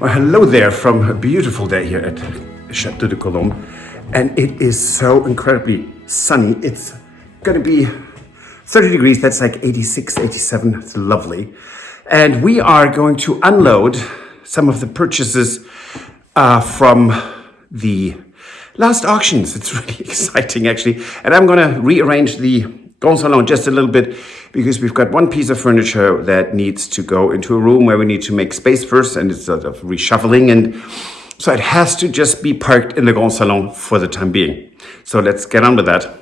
Well, hello there from a beautiful day here at Château de Colombes, and it is so incredibly sunny. It's going to be 30 degrees, that's like 86, 87, it's lovely. And we are going to unload some of the purchases from the last auctions. It's really exciting actually. And I'm going to rearrange the Grand Salon just a little bit because we've got one piece of furniture that needs to go into a room where we need to make space first, and it's sort of reshuffling, and so it has to just be parked in the Grand Salon for the time being. So let's get on with that.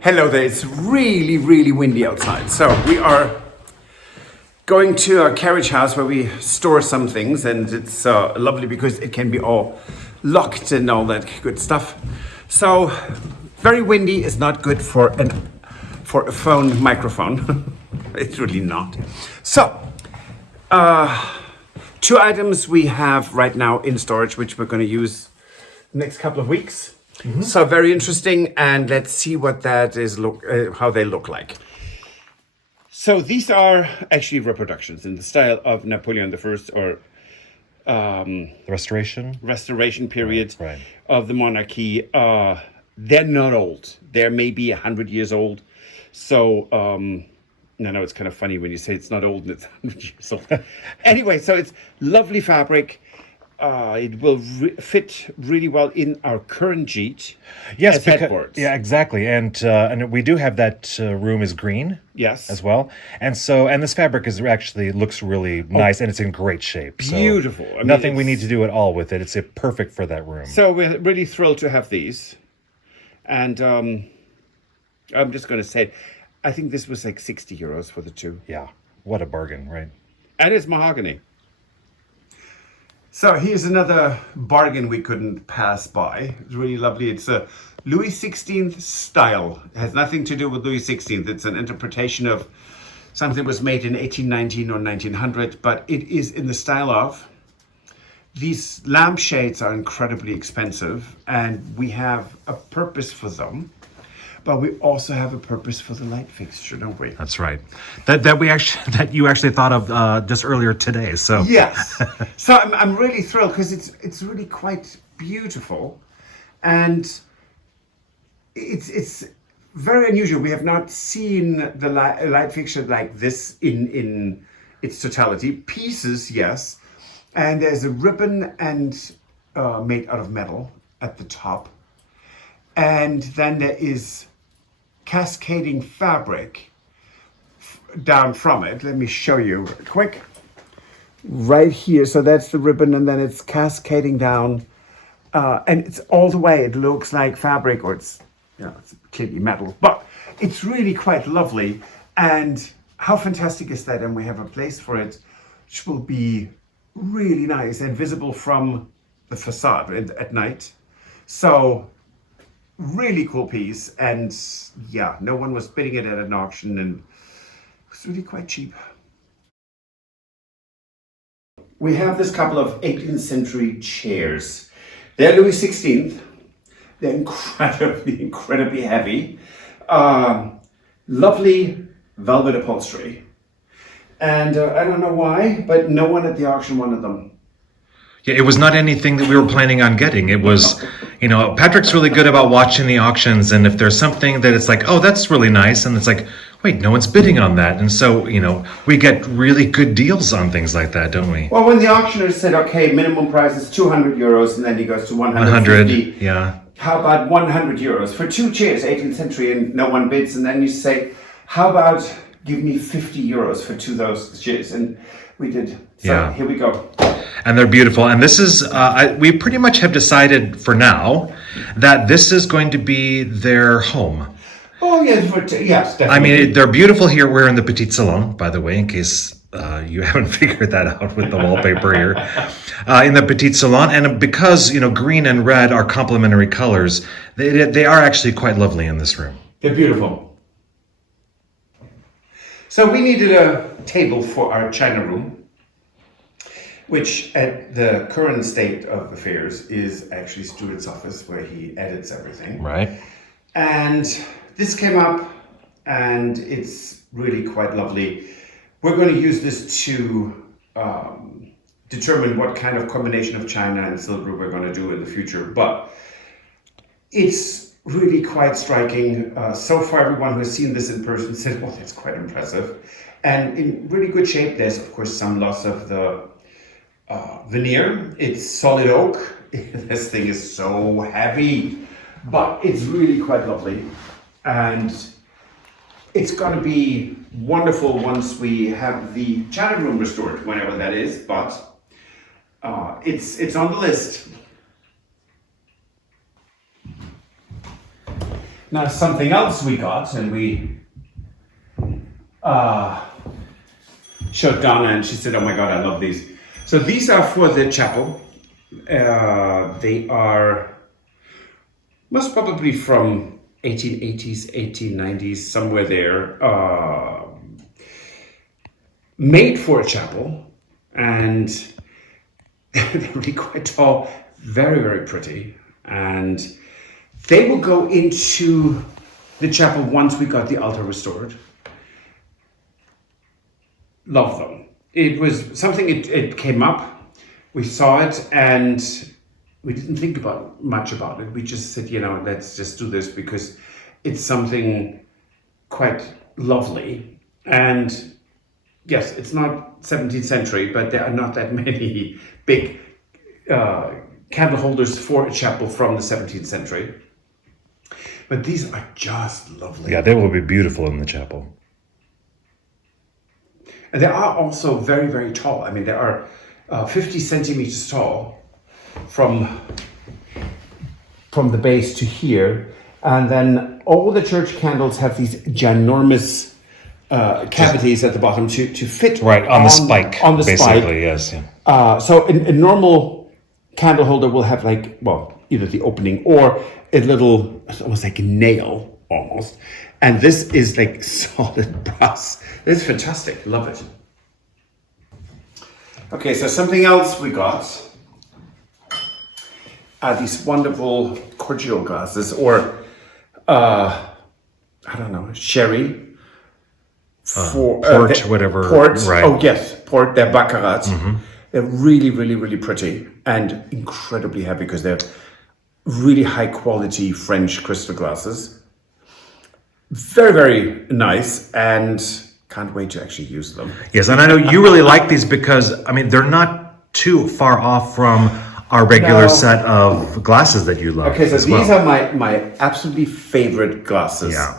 Hello there, it's really, really windy outside. So we are going to a carriage house where we store some things, and it's lovely because it can be all locked and all that good stuff. So very windy is not good for a phone microphone. It's really not. So two items we have right now in storage, which we're going to use the next couple of weeks. Mm-hmm. So very interesting, and let's see what that is how they look like. So these are actually reproductions in the style of Napoleon I, or the Restoration period right. of the monarchy. They're not old. They're maybe 100 years old. So no, it's kind of funny when you say it's not old and it's 100 years old. Anyway, so it's lovely fabric. It will fit really well in our current gîte. Yes, as headboards. Yeah, exactly. And we do have that room is green. Yes, as well. And this fabric looks really nice, and it's in great shape. Beautiful. So nothing we need to do at all with it. It's perfect for that room. So we're really thrilled to have these, and I'm just going to say, I think this was like €60 for the two. Yeah, what a bargain, right? And it's mahogany. So here's another bargain we couldn't pass by. It's really lovely. It's a Louis XVI style. It has nothing to do with Louis XVI. It's an interpretation of something that was made in 1819 or 1900, but it is in the style of. These lampshades are incredibly expensive, and we have a purpose for them. But we also have a purpose for the light fixture, don't we? That's right. That you actually thought of just earlier today. So yes. So I'm really thrilled because it's really quite beautiful, and it's very unusual. We have not seen the light fixture like this in its totality. Pieces, yes, and there's a ribbon and made out of metal at the top, and then there is cascading fabric down from it. Let me show you quick. right here. So that's the ribbon, and then it's cascading down. And it's all the way. It looks like fabric, or it's clearly metal, but it's really quite lovely. And how fantastic is that? And we have a place for it, which will be really nice and visible from the facade at night. So really cool piece. And yeah, no one was bidding it at an auction, and it was really quite cheap. We have this couple of 18th century chairs. They're Louis XVI. They're incredibly heavy. Lovely velvet upholstery. And I don't know why, but no one at the auction wanted them. Yeah, it was not anything that we were planning on getting. It was, Patrick's really good about watching the auctions, and if there's something that it's like, oh, that's really nice, and it's like, wait, no one's bidding on that. And so, we get really good deals on things like that, don't we? Well, when the auctioneer said, okay, minimum price is 200 euros, and then he goes to 150. 100, yeah. How about 100 euros for 2 chairs, 18th century, and no one bids? And then you say, how about give me 50 euros for 2 of those chairs? And we did. So Here we go. And they're beautiful. And this is, we pretty much have decided for now that this is going to be their home. Oh, yes, yes, definitely. I mean, they're beautiful here. We're in the Petit Salon, by the way, in case you haven't figured that out with the wallpaper here. In the Petit Salon. And because, green and red are complementary colors, they are actually quite lovely in this room. They're beautiful. So we needed a table for our china room, which at the current state of affairs is actually Stuart's office, where he edits everything. Right. And this came up, and it's really quite lovely. We're going to use this to determine what kind of combination of china and silver we're going to do in the future. But it's really quite striking. So far, everyone who has seen this in person said, well, that's quite impressive. And in really good shape. There's, of course, some loss of the veneer. It's solid oak. This thing is so heavy, but it's really quite lovely. And it's going to be wonderful once we have the china room restored, whenever that is, but it's on the list. Now, something else we got, and we showed Donna, and she said, oh my God, I love these. So these are for the chapel. They are most probably from 1880s, 1890s, somewhere there. Made for a chapel, and they're really quite tall, very, very pretty. And they will go into the chapel once we got the altar restored. Love them. It was something, it came up, we saw it, and we didn't think much about it. We just said, let's just do this because it's something quite lovely. And yes, it's not 17th century, but there are not that many big candle holders for a chapel from the 17th century. But these are just lovely. Yeah, they will be beautiful in the chapel. And they are also very, very tall. I mean, they are 50 centimeters tall from the base to here. And then all the church candles have these ginormous cavities at the bottom to fit right on the spike. On the basically, spike. Yes. Yeah. So a normal candle holder will have either the opening or a little, it's almost like a nail almost. And this is like solid brass. It's fantastic. Love it. Okay, so something else we got are these wonderful cordial glasses, or I don't know, sherry. For port, whatever. Port. Right. Oh yes, port. They're baccarat. Mm-hmm. They're really, really, really pretty and incredibly heavy because they're really high quality French crystal glasses. Very, very nice, and can't wait to actually use them. Yes, and I know you really like these because, they're not too far off from our regular set of glasses that you love. Okay, so these are my absolutely favorite glasses. Yeah.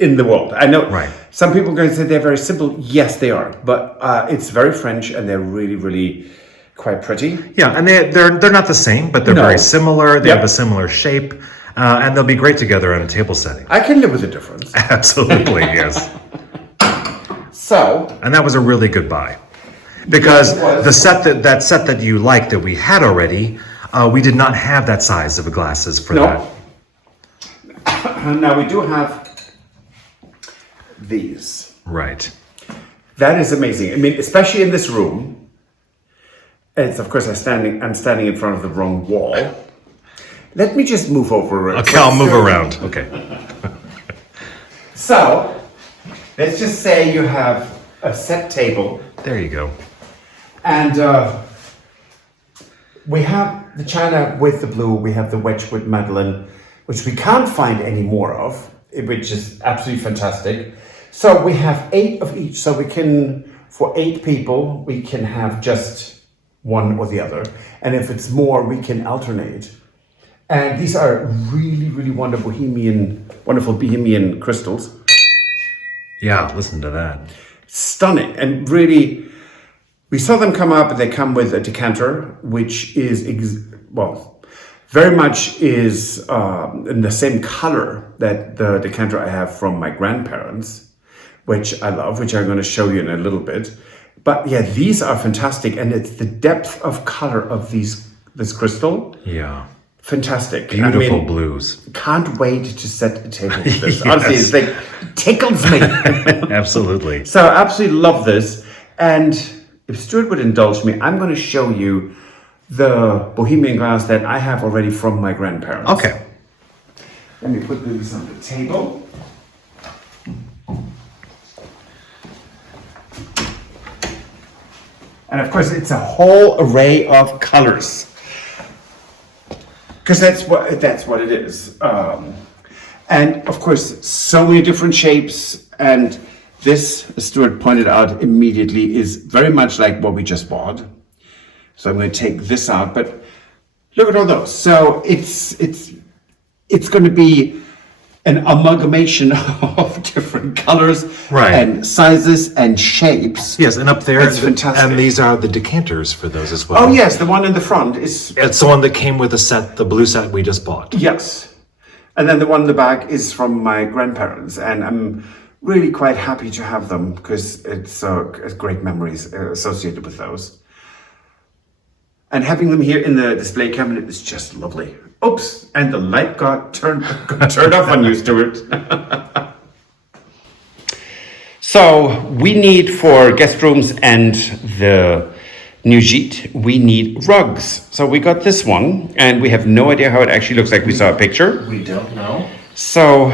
in the world. I know Right. some people are going to say they're very simple. Yes, they are, but it's very French, and they're really, really quite pretty. Yeah, and they're not the same, but they're No. very similar. They Yep. have a similar shape, and they'll be great together on a table setting. I can live with the difference. Absolutely, yes. So, And that was a really good buy, because Yes, it was. the set that you liked that we had already, we did not have that size of glasses for No. that. now we do have these. Right. That is amazing. I mean, especially in this room. It's of course I'm standing in front of the wrong wall. Let me just move over. Okay, I'll move around. Okay. So, let's just say you have a set table, There you go. and we have the china with the blue. We have the Wedgwood Madeleine, which we can't find any more of, which is absolutely fantastic. So we have 8 of each. So we can, for 8 people, we can have just one or the other. And if it's more, we can alternate. And these are really, really wonderful Bohemian crystals. Yeah, listen to that. Stunning. And really, we saw them come up, and they come with a decanter, which is, very much is in the same color that the decanter I have from my grandparents, which I love, which I'm going to show you in a little bit. But yeah, these are fantastic, and it's the depth of color of this crystal. Yeah. Fantastic. Beautiful blues. Can't wait to set a table with this. Yes. Honestly, it's like, it tickles me. Absolutely. So I absolutely love this. And if Stuart would indulge me, I'm going to show you the Bohemian glass that I have already from my grandparents. Okay. Let me put these on the table. And of course, it's a whole array of colors, because that's what it is. And of course, so many different shapes. And this, as Stuart pointed out immediately, is very much like what we just bought. So I'm going to take this out, but look at all those. So it's going to be an amalgamation of different colors, Right. and sizes and shapes. Yes, and up there, It's fantastic. and these are the decanters for those as well. Oh yes, the one in the front is, It's the one that came with the set, the blue set we just bought. yes. And then the one in the back is from my grandparents, and I'm really quite happy to have them because it's great memories associated with those. And having them here in the display cabinet is just lovely. Oops, and the light got turned off on you, Stuart. So we need, for guest rooms and the new gîte, we need rugs. So we got this one, and we have no idea how it actually looks like. We saw a picture. We don't know. So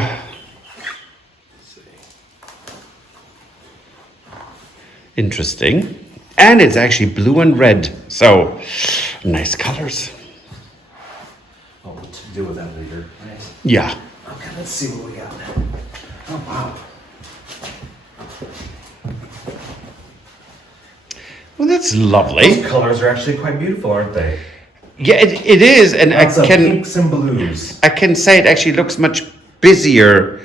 interesting. And it's actually blue and red. So nice colors. Oh, what to do with that later. Nice. Yeah. Okay, let's see what we got. Oh, wow. Well, that's lovely. Those colors are actually quite beautiful, aren't they? Yeah, it is. And Lots of pinks and blues. I can say it actually looks much busier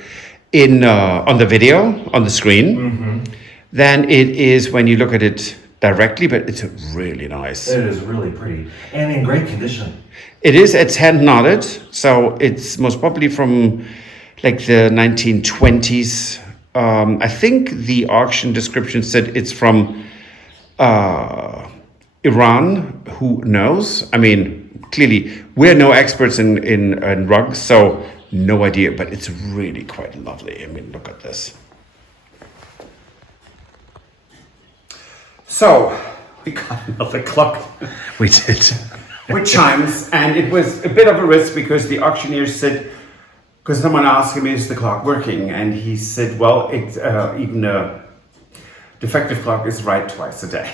in on the video, on the screen, than it is when you look at it directly, but it's really nice. It is really pretty and in great condition. It is, it's hand knotted, so it's most probably from like the 1920s. I think the auction description said it's from Iran. Who knows? I mean, clearly we're no experts in rugs, so no idea, but it's really quite lovely. I mean, look at this. So we got another clock. We did. With chimes, and it was a bit of a risk because the auctioneer said, because someone asked him, is the clock working? And he said, well, it's even a defective clock is right twice a day.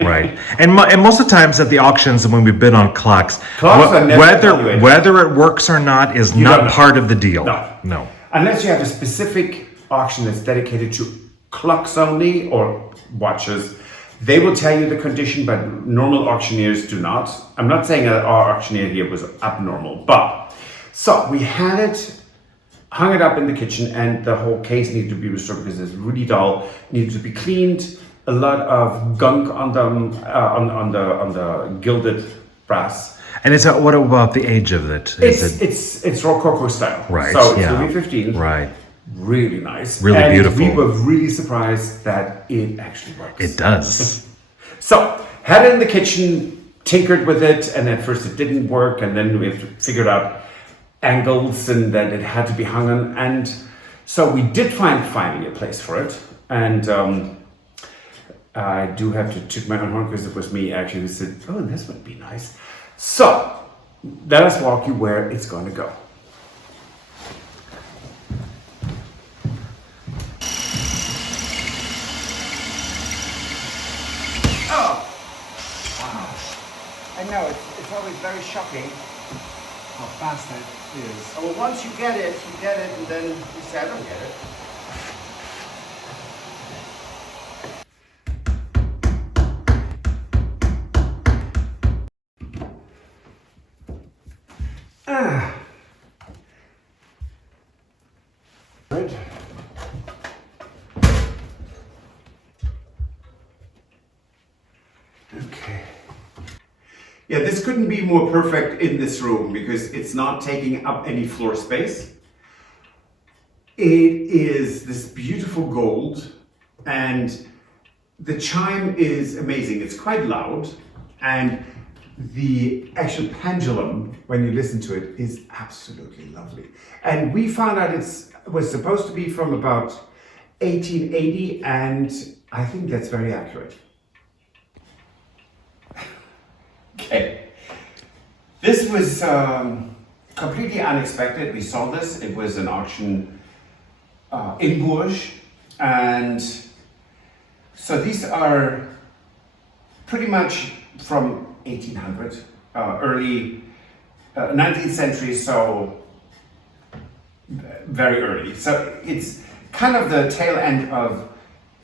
Right, and most of the times at the auctions and when we bid on clocks, Clocks are never evaluated. whether it works or not is don't not know. part of the deal. No. Unless you have a specific auction that's dedicated to clocks only or watches, they will tell you the condition, but normal auctioneers do not. I'm not saying that our auctioneer here was abnormal, but so we had it, hung it up in the kitchen, and the whole case needed to be restored because it's really dull. Needed to be cleaned. A lot of gunk on the gilded brass. And what about the age of it? It's Rococo style. Right. So it's yeah. Louis 15. Right. Really nice. Really and beautiful. We were really surprised that it actually works. It does. So had it in the kitchen, tinkered with it, and at first it didn't work, and then we figured out angles and that it had to be hung on, and so we did find finally a place for it. And I do have to toot my own horn because it was me actually who said, oh, this would be nice. So let us walk you where it's going to go. Oh, wow. I know, it's always very shocking how fast that is. Well, once you get it, and then you say, I don't get it. Good. Okay. Yeah, this couldn't be more perfect in this room because it's not taking up any floor space. It is this beautiful gold, and the chime is amazing. It's quite loud, and the actual pendulum, when you listen to it, is absolutely lovely. And we found out it was supposed to be from about 1880, and I think that's very accurate. Okay. This was completely unexpected. We saw this. It was an auction in Bourges, and so these are pretty much from 1800, early 19th century, so very early. So it's kind of the tail end of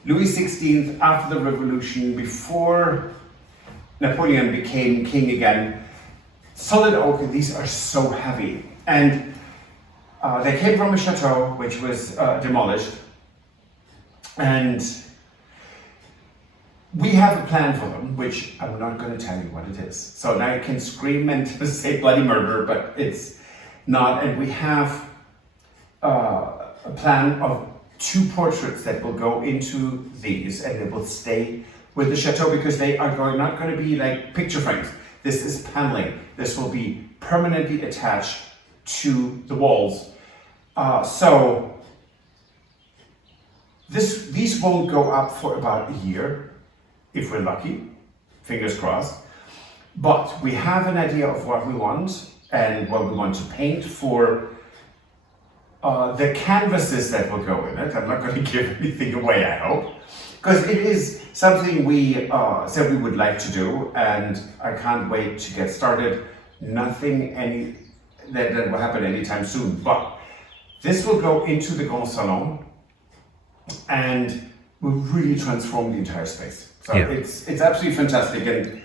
Louis XVI, after the Revolution, before Napoleon became king again. Solid oak, and these are so heavy. And they came from a chateau which was demolished. And we have a plan for them, which I'm not going to tell you what it is. So now you can scream and say bloody murder, but it's not. And we have a plan of 2 portraits that will go into these, and they will stay with the chateau because they are not going to be like picture frames. This is paneling. This will be permanently attached to the walls. So these won't go up for about a year, if we're lucky, fingers crossed. But we have an idea of what we want and what we want to paint for the canvases that will go in it. I'm not going to give anything away, I hope, because it is something we said we would like to do, and I can't wait to get started. Nothing that will happen anytime soon, but this will go into the Grand Salon and will really transform the entire space. So yeah. It's absolutely fantastic. And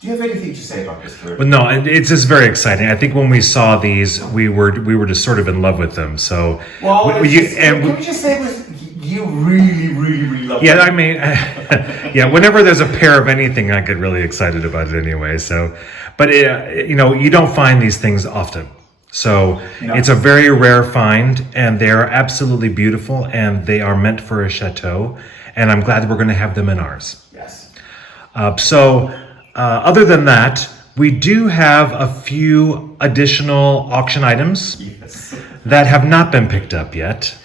do you have anything to say about this, Stuart? Well, no, it's just very exciting. I think when we saw these, we were just sort of in love with them. So, well, can we just say it was you really love? Yeah, them? I mean, yeah. Whenever there's a pair of anything, I get really excited about it anyway. So, but you don't find these things often. So no. It's a very rare find, and they are absolutely beautiful, and they are meant for a chateau. And I'm glad we're going to have them in ours. Yes. Other than that, we do have a few additional auction items that have not been picked up yet.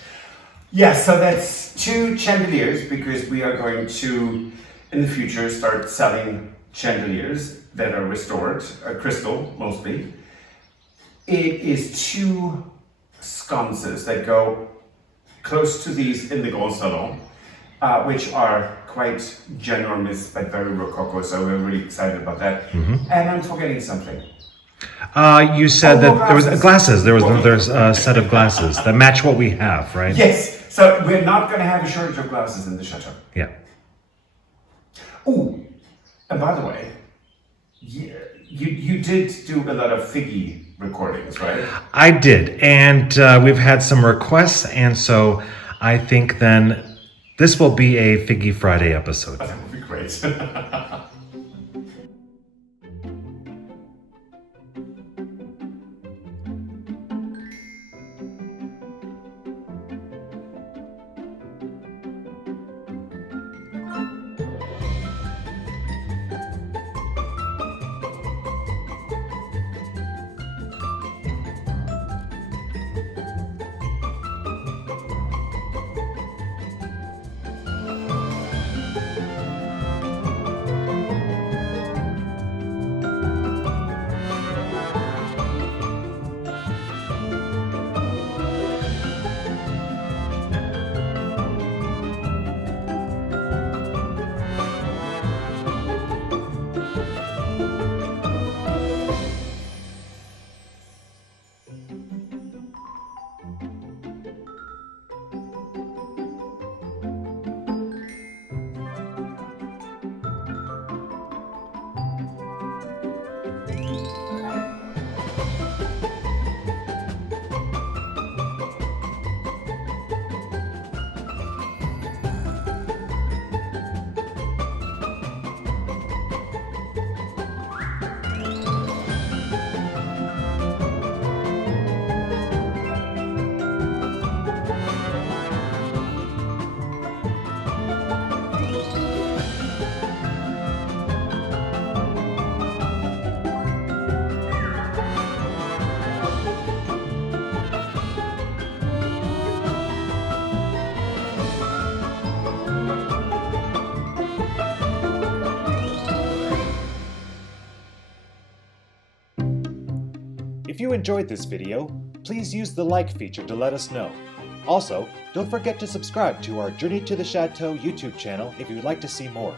Yes, so that's 2 chandeliers, because we are going to, in the future, start selling chandeliers that are restored, crystal mostly. It is 2 sconces that go close to these in the Grand Salon, which are quite ginormous but very rococo, so we're really excited about that. Mm-hmm. And I'm forgetting something. You said that there was glasses. There's a set of glasses that match what we have, right? Yes. So we're not going to have a shortage of glasses in the chateau. Yeah. Oh, and by the way, Yeah, you did do a lot of Figgy recordings, right? I did, and we've had some requests, and so I think then this will be a Figgy Friday episode. That would be great. If you enjoyed this video, please use the like feature to let us know. Also, don't forget to subscribe to our Journey to the Chateau YouTube channel if you would like to see more.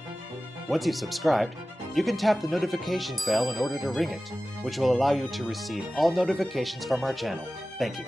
Once you've subscribed, you can tap the notification bell in order to ring it, which will allow you to receive all notifications from our channel. Thank you.